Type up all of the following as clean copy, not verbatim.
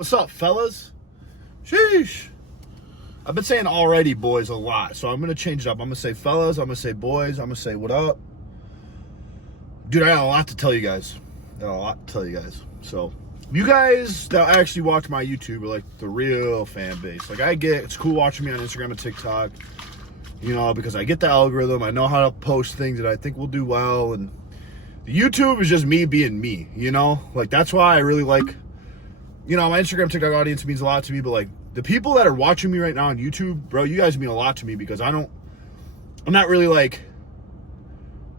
What's up, fellas? Sheesh. I've been saying already boys a lot, so I'm going to change it up. I'm going to say fellas, I'm going to say boys, I'm going to say what up. Dude, I got a lot to tell you guys. So, you guys that actually watch my YouTube are like the real fan base. Like, it's cool watching me on Instagram and TikTok, you know, because I get the algorithm. I know how to post things that I think will do well. And the YouTube is just me being me, you know? Like, that's why I really like, you know, my Instagram, TikTok audience means a lot to me, but like the people that are watching me right now on YouTube, bro, you guys mean a lot to me because I'm not really like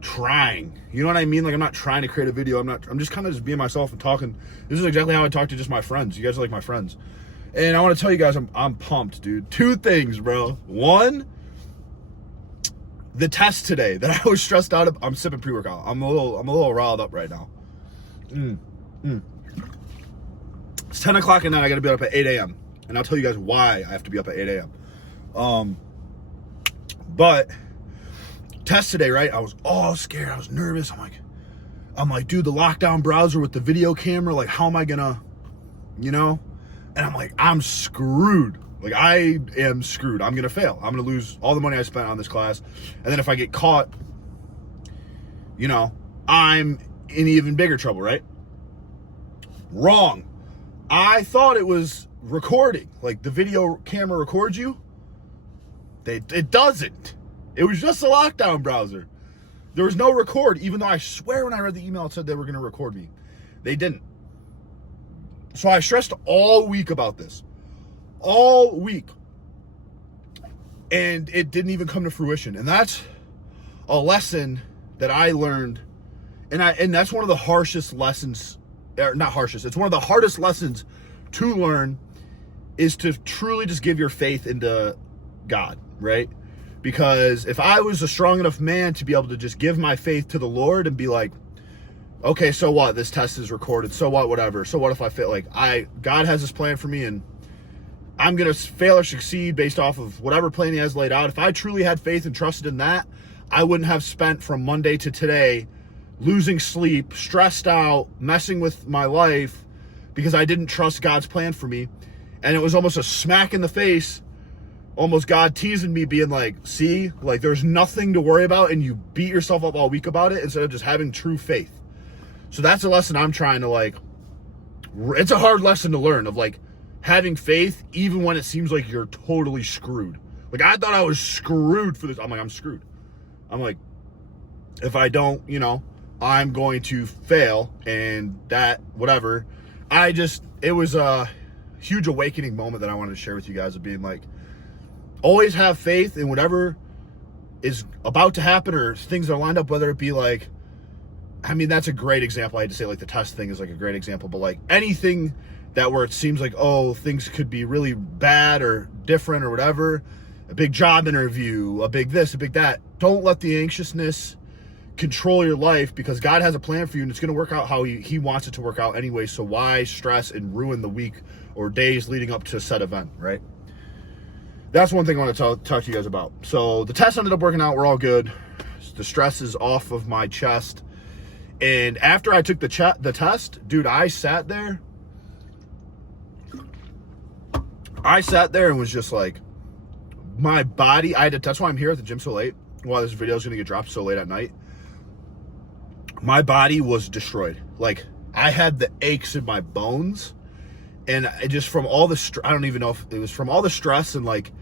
trying, you know what I mean? Like I'm not trying to create a video. I'm just kind of just being myself and talking. This is exactly how I talk to just my friends. You guys are like my friends. And I want to tell you guys, I'm pumped, dude. Two things, bro. One, the test today that I was stressed out of, I'm sipping pre-workout. I'm a little riled up right now. It's 10 o'clock at night. I got to be up at 8 a.m. And I'll tell you guys why I have to be up at 8 a.m. But test today, right? I was all scared. I was nervous. I'm like, dude, the lockdown browser with the video camera, like, how am I gonna, you know? And I'm like, I'm screwed. Like, I am screwed. I'm gonna fail. I'm gonna lose all the money I spent on this class. And then if I get caught, you know, I'm in even bigger trouble, right? Wrong. I thought it was recording, like the video camera records you. It doesn't. It was just a lockdown browser. There was no record, even though I swear when I read the email it said they were going to record me. They didn't. So I stressed all week about this. All week. And it didn't even come to fruition. And that's a lesson that I learned. And that's one of the harshest lessons. Not harshest, it's one of the hardest lessons to learn is to truly just give your faith into God, right? Because if I was a strong enough man to be able to just give my faith to the Lord and be like, okay, so what? This test is recorded. So what? Whatever. So what if I fail? Like, God has this plan for me and I'm going to fail or succeed based off of whatever plan he has laid out. If I truly had faith and trusted in that, I wouldn't have spent from Monday to today losing sleep, stressed out, messing with my life because I didn't trust God's plan for me. And it was almost a smack in the face, almost God teasing me, being like, see, like there's nothing to worry about and you beat yourself up all week about it instead of just having true faith. So that's a lesson I'm trying to like, it's a hard lesson to learn of like having faith even when it seems like you're totally screwed. Like I thought I was screwed for this. I'm like, I'm screwed. I'm like, if I don't, you know, I'm going to fail and that, whatever. It was a huge awakening moment that I wanted to share with you guys of being like, always have faith in whatever is about to happen or things that are lined up, whether it be like, I mean, that's a great example. I had to say like the test thing is like a great example, but like anything that where it seems like, oh, things could be really bad or different or whatever, a big job interview, a big this, a big that. Don't let the anxiousness control your life because God has a plan for you and it's going to work out how he wants it to work out anyway. So why stress and ruin the week or days leading up to a set event, right? That's one thing I want to talk to you guys about. So the test ended up working out. We're all good. The stress is off of my chest. And after I took the test, dude, I sat there and was just like, my body, that's why I'm here at the gym so late. Why this video is going to get dropped so late at night. My body was destroyed. Like I had the aches in my bones and it just from all the, I don't even know if it was from all the stress and like,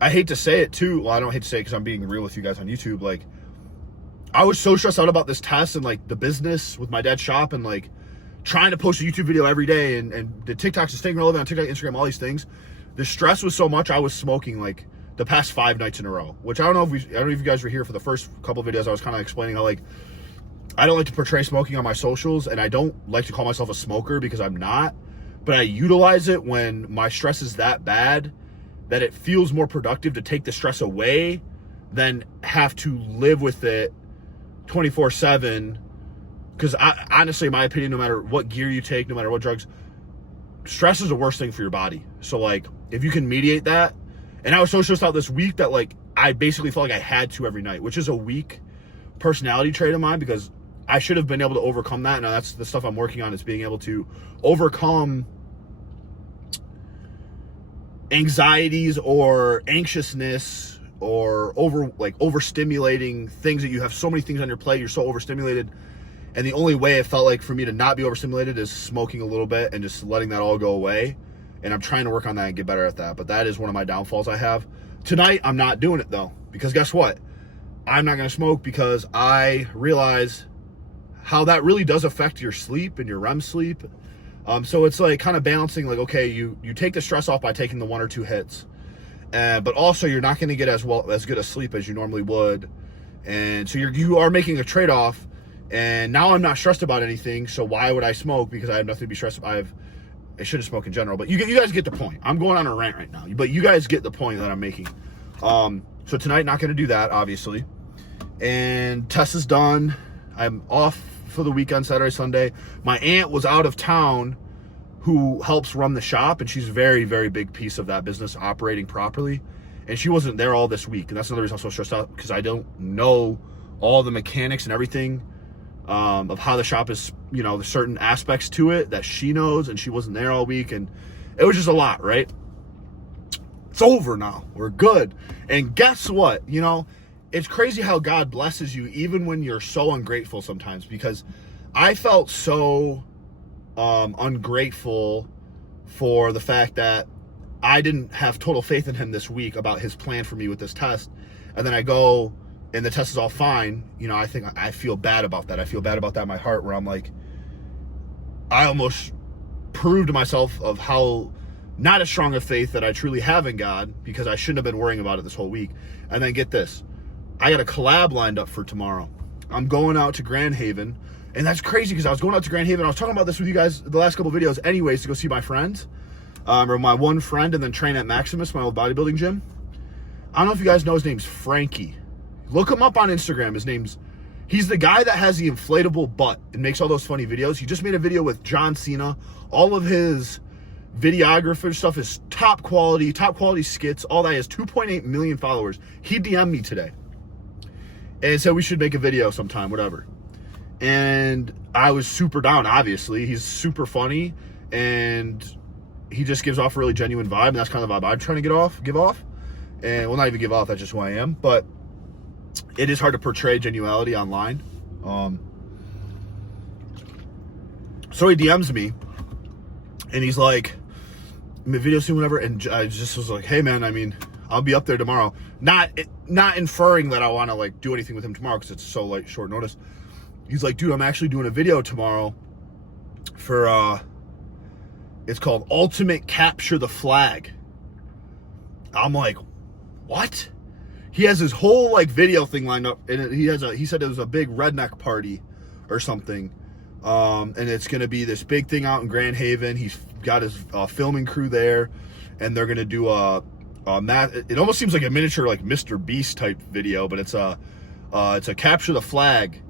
I hate to say it too. Well, I don't hate to say it because I'm being real with you guys on YouTube. Like I was so stressed out about this test and like the business with my dad's shop and like trying to post a YouTube video every day and the TikToks is staying relevant on TikTok, Instagram, all these things. The stress was so much. I was smoking like the past 5 nights in a row, which I don't know if you guys were here for the first couple of videos. I was kind of explaining how like, I don't like to portray smoking on my socials and I don't like to call myself a smoker because I'm not, but I utilize it when my stress is that bad that it feels more productive to take the stress away than have to live with it 24/7. Because honestly, in my opinion, no matter what gear you take, no matter what drugs, stress is the worst thing for your body. So like, if you can mediate that, and I was so stressed out this week that like, I basically felt like I had to every night, which is a weak personality trait of mine because I should have been able to overcome that. Now that's the stuff I'm working on is being able to overcome anxieties or anxiousness or overstimulating things that you have so many things on your plate, you're so overstimulated. And the only way it felt like for me to not be overstimulated is smoking a little bit and just letting that all go away. And I'm trying to work on that and get better at that. But that is one of my downfalls I have. Tonight, I'm not doing it though. Because guess what? I'm not going to smoke because I realize how that really does affect your sleep and your REM sleep. So it's like kind of balancing, like, okay, you take the stress off by taking the 1 or 2 hits. But also you're not going to get as good a sleep as you normally would. And so you are making a trade-off. And now I'm not stressed about anything, so why would I smoke? Because I have nothing to be stressed about. I shouldn't smoke in general, but you guys get the point. I'm going on a rant right now, but you guys get the point that I'm making. So tonight, not going to do that, obviously. And test is done. I'm off for the weekend, Saturday, Sunday. My aunt was out of town who helps run the shop, and she's a very, very big piece of that business operating properly. And she wasn't there all this week, and that's another reason I'm so stressed out, because I don't know all the mechanics and everything of how the shop is, the certain aspects to it that she knows, and she wasn't there all week, and it was just a lot, right? It's over now. We're good. And guess what? It's crazy how God blesses you even when you're so ungrateful sometimes, because I felt so ungrateful for the fact that I didn't have total faith in him this week about his plan for me with this test. And then I go and the test is all fine. I feel bad about that. I feel bad about that in my heart, where I'm like, I almost proved to myself of how not as strong a faith that I truly have in God, because I shouldn't have been worrying about it this whole week. And then get this, I got a collab lined up for tomorrow. I'm going out to Grand Haven, and that's crazy because I was going out to Grand Haven. I was talking about this with you guys the last couple of videos anyways, to go see my friends, or my one friend, and then train at Maximus, my old bodybuilding gym. I don't know if you guys know, his name's Frankie. Look him up on Instagram. He's the guy that has the inflatable butt and makes all those funny videos. He just made a video with John Cena. All of his videographer stuff is top quality skits, all that. He has 2.8 million followers. He DM'd me today and said we should make a video sometime, whatever. And I was super down, obviously. He's super funny, and he just gives off a really genuine vibe, and that's kind of the vibe I'm trying to give off. And, well, not even give off, that's just who I am. But it is hard to portray genuality online. So he DMs me, and he's like, video soon, whatever. And I just was like, hey, man, I'll be up there tomorrow. Not inferring that I want to, do anything with him tomorrow, because it's so, short notice. He's like, dude, I'm actually doing a video tomorrow for, it's called Ultimate Capture the Flag. I'm like, what? He has his whole video thing lined up, and he said it was a big redneck party or something, and it's gonna be this big thing out in Grand Haven. He's got his filming crew there, and they're gonna do it almost seems like a miniature Mr. Beast type video, but it's a capture the flag,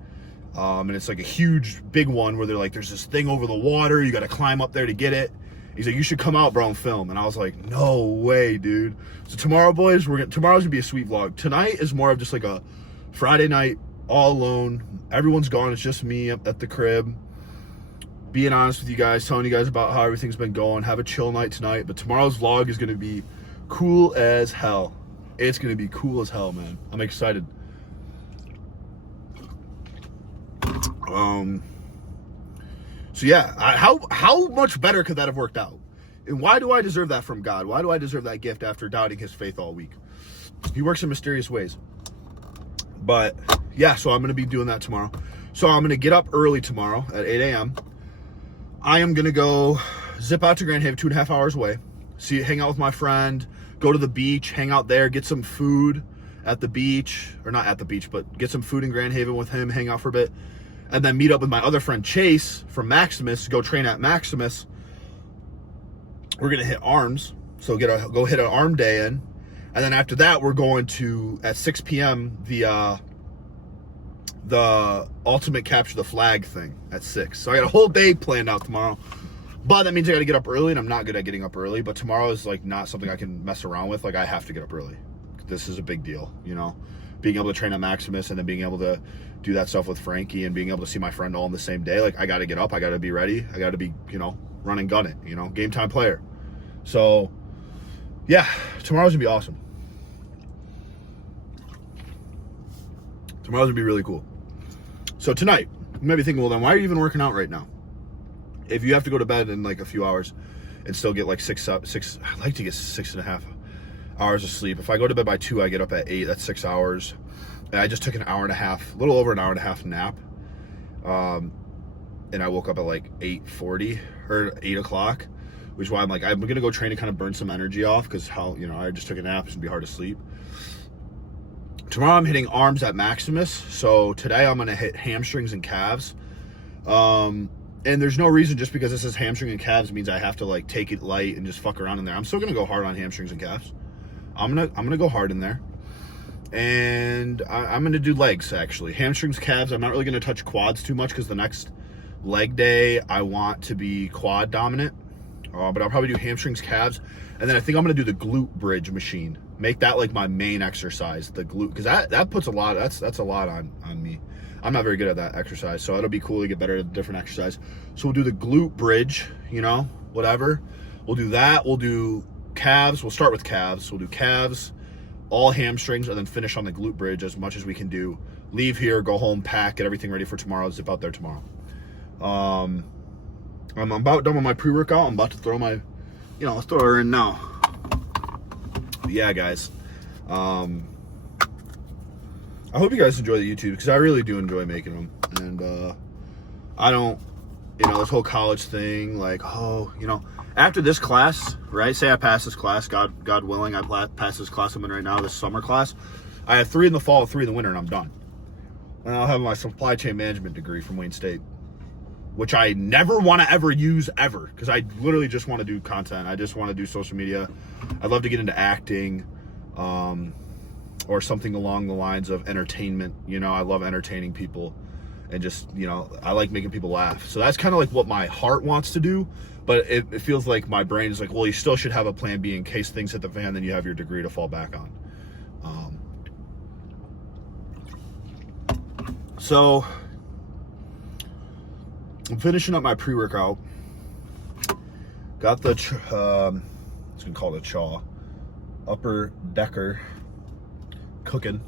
and it's a huge big one where they're like, there's this thing over the water, you got to climb up there to get it. He's like, you should come out, bro, and film. And I was like, no way, dude. So tomorrow, boys, tomorrow's gonna be a sweet vlog. Tonight is more of just a Friday night, all alone. Everyone's gone. It's just me at the crib, being honest with you guys, telling you guys about how everything's been going. Have a chill night tonight. But tomorrow's vlog is gonna be cool as hell. It's gonna be cool as hell, man. I'm excited. So yeah, how much better could that have worked out? And why do I deserve that from God? Why do I deserve that gift after doubting his faith all week? He works in mysterious ways. But yeah, so I'm going to be doing that tomorrow. So I'm going to get up early tomorrow at 8 a.m. I am going to go zip out to Grand Haven, 2.5 hours away. Hang out with my friend, go to the beach, hang out there, get some food at the beach, or not at the beach, but get some food in Grand Haven with him, hang out for a bit. And then meet up with my other friend Chase from Maximus, go train at Maximus. We're gonna hit arms, so go hit an arm day in, and then after that we're going to at 6 p.m. the ultimate capture the flag thing at 6. So I got a whole day planned out tomorrow, but that means I got to get up early, and I'm not good at getting up early. But tomorrow is not something I can mess around with. I have to get up early. This is a big deal, being able to train at Maximus and then being able to do that stuff with Frankie and being able to see my friend all in the same day. I got to get up, I got to be ready, I got to be, run and gun it, game time player. So yeah, tomorrow's gonna be awesome. Tomorrow's gonna be really cool. So tonight, you might be thinking, well, then why are you even working out right now? If you have to go to bed in like a few hours and still get like six, I like to get 6.5 hours of sleep. If I go to bed by 2, I get up at 8. That's 6 hours. And I just took an hour and a half, a little over an hour and a half nap. And I woke up at like 8:40 or 8 o'clock, which is why I'm like, I'm gonna go train to kind of burn some energy off, because I just took a nap. It's gonna be hard to sleep. Tomorrow I'm hitting arms at Maximus. So today I'm gonna hit hamstrings and calves. And there's no reason just because this is hamstring and calves means I have to like take it light and just fuck around in there. I'm still gonna go hard on hamstrings and calves. I'm gonna go hard in there. And I'm gonna do legs actually. Hamstrings, calves. I'm not really gonna touch quads too much because the next leg day I want to be quad dominant. But I'll probably do hamstrings, calves, and then I think I'm gonna do the glute bridge machine. Make that like my main exercise, the glute, because that puts a lot. That's a lot on me. I'm not very good at that exercise, so it'll be cool to get better at a different exercise. So we'll do the glute bridge, whatever. We'll do that. We'll do calves. We'll start with calves. We'll do calves, all hamstrings, and then finish on the glute bridge as much as we can do. Leave here, go home, pack, get everything ready for tomorrow. Zip out there tomorrow. I'm about done with my pre-workout. I'm about to throw my, let's throw her in now. But yeah, guys. I hope you guys enjoy the YouTube, because I really do enjoy making them. And I don't, this whole college thing, like, after this class, right? Say I pass this class, God willing, I pass this class I'm in right now, this summer class. I have 3 in the fall, 3 in the winter, and I'm done. And I'll have my supply chain management degree from Wayne State, which I never want to ever use ever, because I literally just want to do content. I just want to do social media. I'd love to get into acting, or something along the lines of entertainment. I love entertaining people, and just, I like making people laugh. So that's kind of like what my heart wants to do, but it feels like my brain is like, well, you still should have a plan B in case things hit the fan, then you have your degree to fall back on. So I'm finishing up my pre-workout. Got the, it's gonna call it a chaw, upper decker cooking.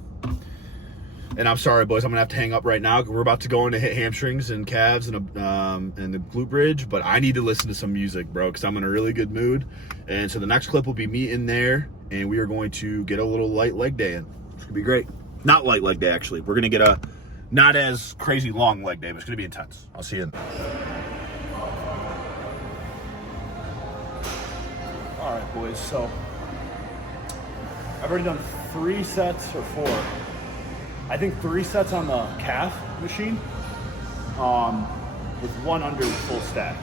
And I'm sorry, boys, I'm gonna have to hang up right now. We're about to go in to hit hamstrings and calves and the glute bridge, but I need to listen to some music, bro, because I'm in a really good mood. And so the next clip will be me in there, and we are going to get a little light leg day in. It's gonna be great. Not light leg day, actually. We're gonna get a not as crazy long leg day, but it's gonna be intense. I'll see you. All right, boys, so I've already done 3 sets or 4. I think 3 sets on the calf machine, with 1 under full stack.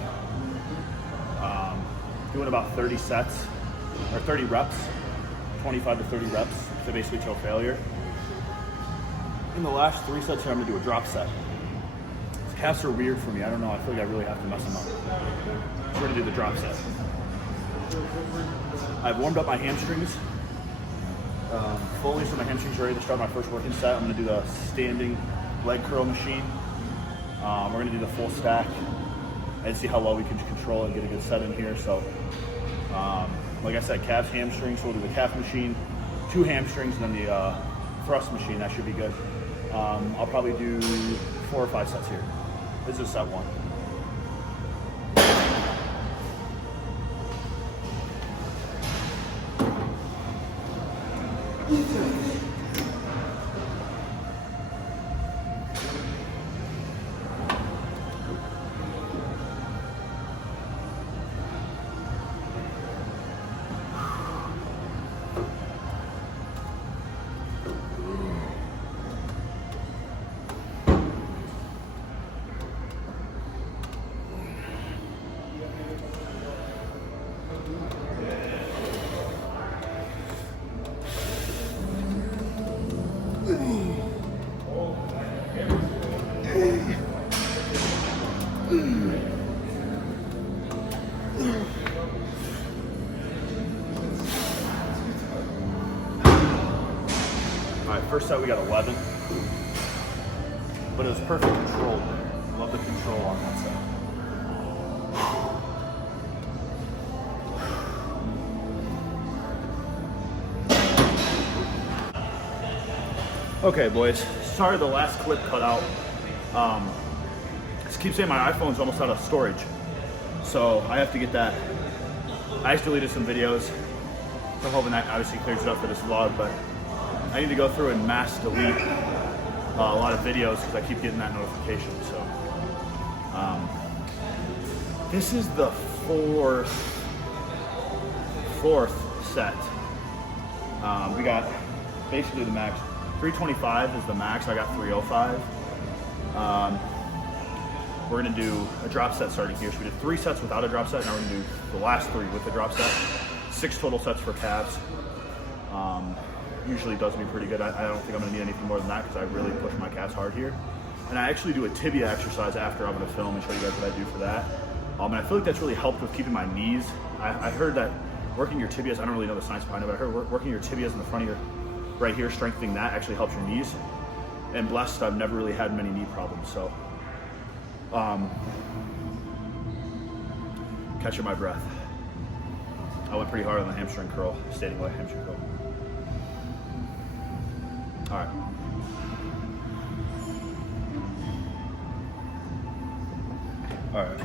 Doing about 30 sets, or 30 reps, 25 to 30 reps to basically show failure. In the last 3 sets here, I'm gonna do a drop set. Calves are weird for me. I don't know, I feel like I really have to mess them up. So we're gonna do the drop set. I've warmed up my hamstrings fully, so my hamstrings are ready to start my first working set. I'm gonna do the standing leg curl machine. We're gonna do the full stack and see how well we can control it and get a good set in here. So, like I said, calves, hamstrings, so we'll do the calf machine, 2 hamstrings, and then the thrust machine. That should be good. I'll probably do 4 or 5 sets here. This is set 1. First set we got 11, but it was perfect control there. Love the control on that set. Okay, boys. Sorry the last clip cut out. Just keep saying my iPhone's almost out of storage, so I have to get that. I just deleted some videos, so I'm hoping that obviously clears it up for this vlog, but I need to go through and mass delete a lot of videos because I keep getting that notification. So this is the fourth set. We got basically the max. 325 is the max. I got 305. We're gonna do a drop set starting here. So we did 3 sets without a drop set. Now we're gonna do the last 3 with the drop set. 6 total sets for calves. Usually does me pretty good. I don't think I'm gonna need anything more than that because I really push my calves hard here. And I actually do a tibia exercise after I'm gonna film and show you guys what I do for that. And I feel like that's really helped with keeping my knees. I heard that working your tibias, I don't really know the science behind it, but I heard working your tibias in the front of your, right here, strengthening that actually helps your knees. And blessed, I've never really had many knee problems, so. Catching my breath. I went pretty hard on the hamstring curl, standing leg hamstring curl. All right. All right.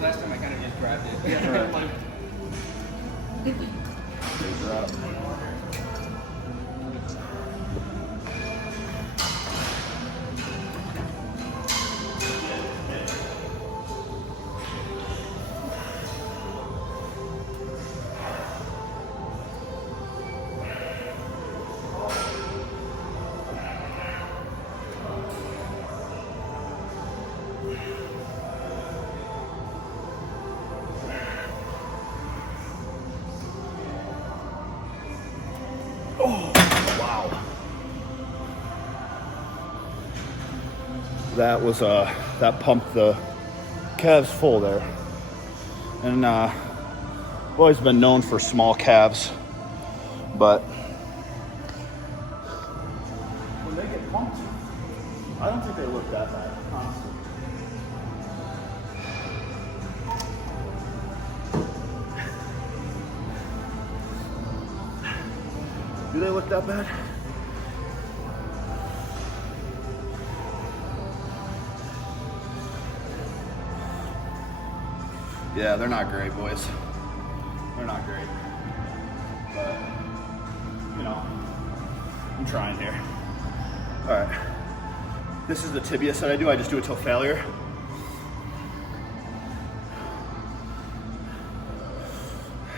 Last time I kind of just grabbed it. Yeah. That was that pumped the calves full there, and I've always been known for small calves, but when they get pumped, I don't think they look that bad, honestly. Do they look that bad? Yeah, they're not great, boys. They're not great. But, you know, I'm trying here. All right. This is the tibia set I do. I just do it till failure.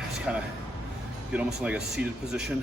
Just kind of get almost in like a seated position.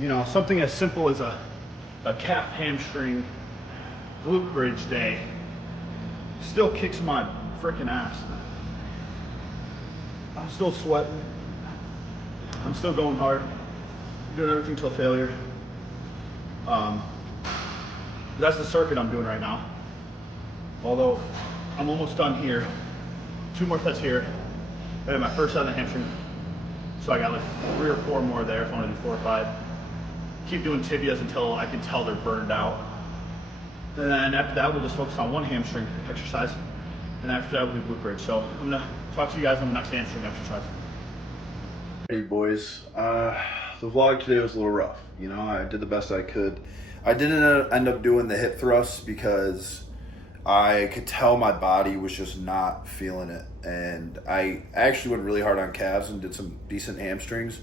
you know, something as simple as a calf hamstring glute bridge day still kicks my freaking ass. I'm still sweating. I'm still going hard, doing everything till failure. That's the circuit I'm doing right now. Although I'm almost done here. 2 more sets here. I had my first set of the hamstring. So I got like 3 or 4 more there if I want to do 4 or 5. Keep doing tibias until I can tell they're burned out. And then after that, we'll just focus on 1 hamstring exercise. And after that, we'll do glute bridge. So I'm gonna talk to you guys on the next hamstring exercise. Hey boys, the vlog today was a little rough. You know, I did the best I could. I didn't end up doing the hip thrusts because I could tell my body was just not feeling it. And I actually went really hard on calves and did some decent hamstrings,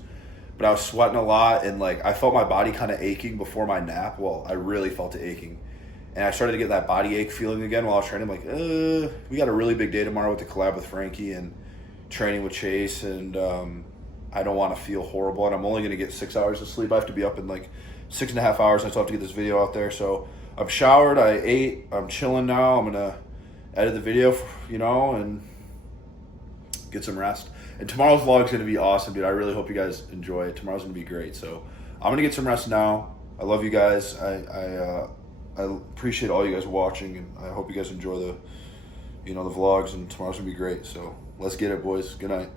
but I was sweating a lot and like I felt my body kind of aching before my nap. Well, I really felt it aching. And I started to get that body ache feeling again while I was training. I'm like, we got a really big day tomorrow with the collab with Frankie and training with Chase, and I don't want to feel horrible, and I'm only going to get 6 hours of sleep. I have to be up in like 6.5 hours. I still have to get this video out there. So I'm showered, I ate, I'm chilling now. I'm going to edit the video, you know, and get some rest. And tomorrow's vlog is going to be awesome, dude. I really hope you guys enjoy it. Tomorrow's going to be great. So I'm going to get some rest now. I love you guys. I appreciate all you guys watching, and I hope you guys enjoy the, you know, the vlogs, and tomorrow's going to be great. So let's get it, boys. Good night.